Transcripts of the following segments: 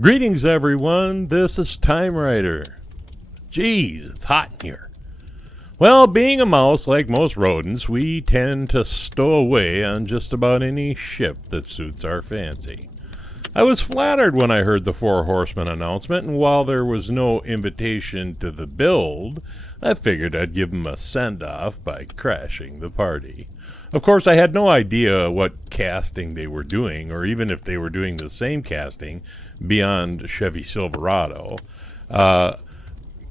Greetings, everyone. This is Time Rider. Jeez, it's hot in here. Well, being a mouse, like most rodents, we tend to stow away on just about any ship that suits our fancy. I was flattered when I heard the Four Horsemen announcement, and while there was no invitation to the build, I figured I'd give them a send-off by crashing the party. Of course, I had no idea what casting they were doing, or even if they were doing the same casting beyond Chevy Silverado. And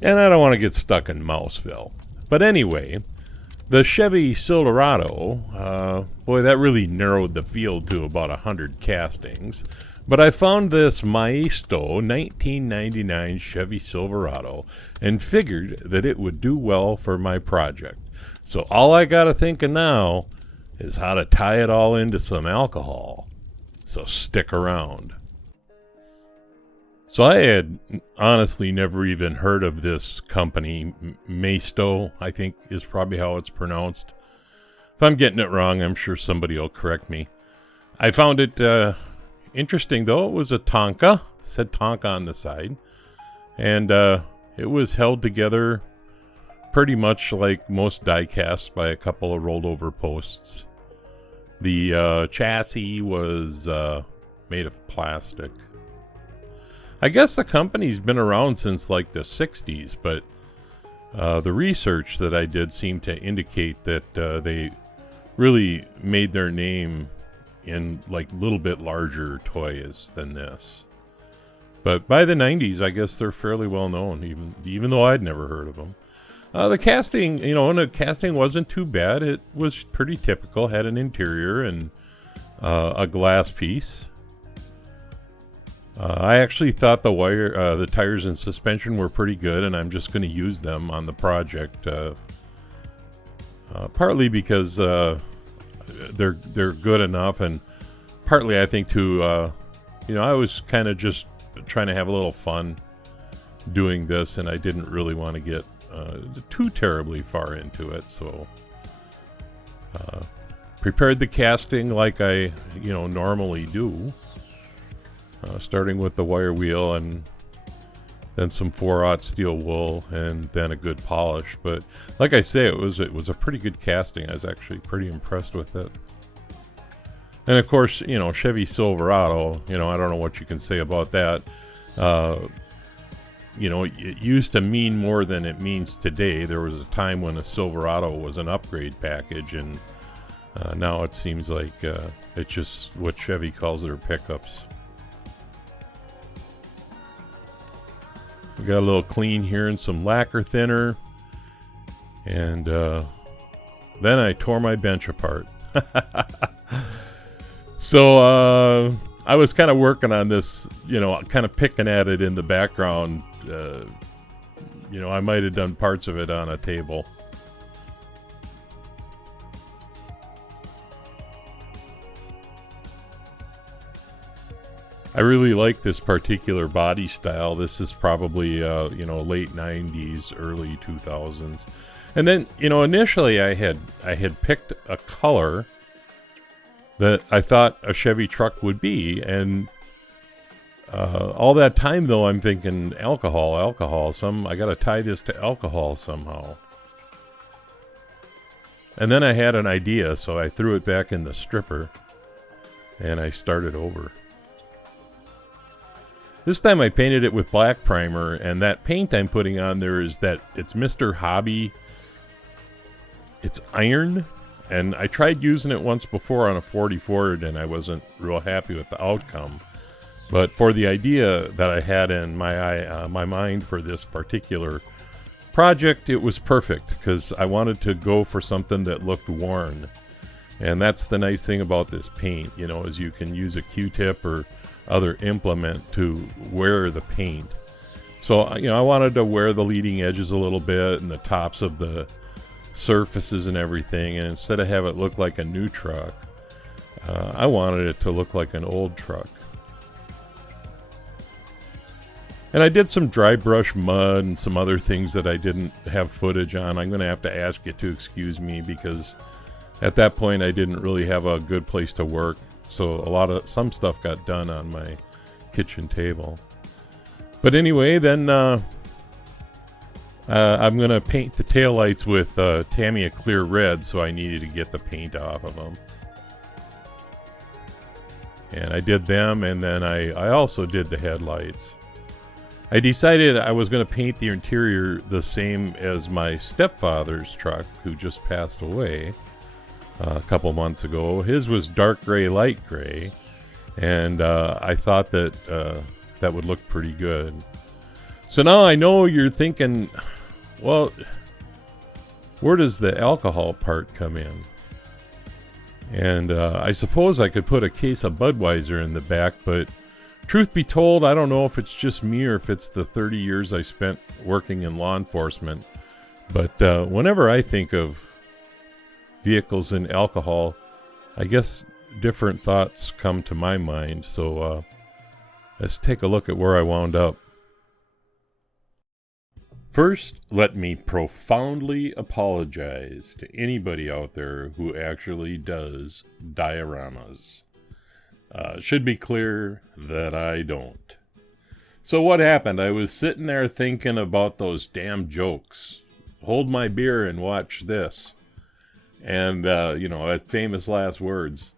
I don't want to get stuck in Mouseville. But anyway, the Chevy Silverado, boy, that really narrowed the field to about 100 castings. But I found this Maisto 1999 Chevy Silverado and figured that it would do well for my project. So all I got to think of now is how to tie it all into some alcohol. So stick around. So I had honestly never even heard of this company. Maisto, I think, is probably how it's pronounced. If I'm getting it wrong, I'm sure somebody will correct me. I found it interesting, though. It was a Tonka. It said Tonka on the side. And it was held together pretty much like most die casts by a couple of rolled over posts. The chassis was made of plastic. I guess the company's been around since like the 60s, but the research that I did seemed to indicate that they really made their name in like a little bit larger toys than this. But by the 90s, I guess they're fairly well known, even though I'd never heard of them. The casting, and the casting wasn't too bad. It was pretty typical. Had an interior and a glass piece. I actually thought the tires and suspension were pretty good, and I'm just going to use them on the project. Partly because they're good enough, and partly I think too. I was kind of just trying to have a little fun doing this, and I didn't really want to get too terribly far into it, so prepared the casting like I normally do, starting with the wire wheel and then some 4/0 steel wool and then a good polish. But like I say, it was a pretty good casting. I was actually pretty impressed with it. And of course, Chevy Silverado, I don't know what you can say about that. It used to mean more than it means today. There was a time when a Silverado was an upgrade package, and now it seems like it's just what Chevy calls their pickups. We got a little clean here and some lacquer thinner, and then I tore my bench apart. So I was kind of working on this, kind of picking at it in the background. I might have done parts of it on a table. I really like this particular body style. This is probably, late 90s, early 2000s. And then, initially I had picked a color that I thought a Chevy truck would be, and all that time though I'm thinking alcohol. I gotta tie this to alcohol somehow. And then I had an idea, so I threw it back in the stripper and I started over. This time I painted it with black primer, and that paint I'm putting on there it's Mr. Hobby. It's iron. And I tried using it once before on a 40 Ford, and I wasn't real happy with the outcome. But for the idea that I had in my mind for this particular project, it was perfect, because I wanted to go for something that looked worn. And that's the nice thing about this paint, is you can use a Q-tip or other implement to wear the paint. So, I wanted to wear the leading edges a little bit and the tops of the surfaces and everything, and instead of have it look like a new truck, I wanted it to look like an old truck. And I did some dry brush mud and some other things that I didn't have footage on. I'm going to have to ask you to excuse me because at that point I didn't really have a good place to work. So some stuff got done on my kitchen table. But anyway, then I'm going to paint the taillights with Tamiya Clear Red, so I needed to get the paint off of them. And I did them, and then I also did the headlights. I decided I was going to paint the interior the same as my stepfather's truck, who just passed away a couple months ago. His was dark gray, light gray, and I thought that that would look pretty good. So now I know you're thinking, well, where does the alcohol part come in? And I suppose I could put a case of Budweiser in the back, but truth be told, I don't know if it's just me or if it's the 30 years I spent working in law enforcement. But whenever I think of vehicles and alcohol, I guess different thoughts come to my mind. So let's take a look at where I wound up. First, let me profoundly apologize to anybody out there who actually does dioramas. Should be clear that I don't. So what happened? I was sitting there thinking about those damn jokes. Hold my beer and watch this. And, that famous last words.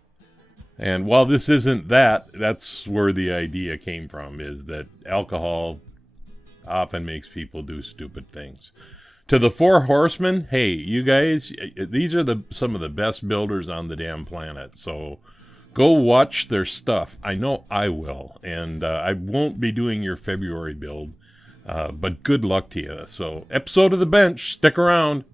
And while this isn't that, that's where the idea came from, is that alcohol often makes people do stupid things. To the Four Horsemen, hey, you guys, these are some of the best builders on the damn planet. So go watch their stuff. I know I will. And I won't be doing your February build. But good luck to you. So, episode of The Bench. Stick around.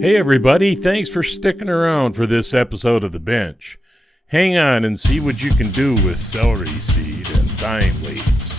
Hey, everybody. Thanks for sticking around for this episode of The Bench. Hang on and see what you can do with celery seed and thyme leaves.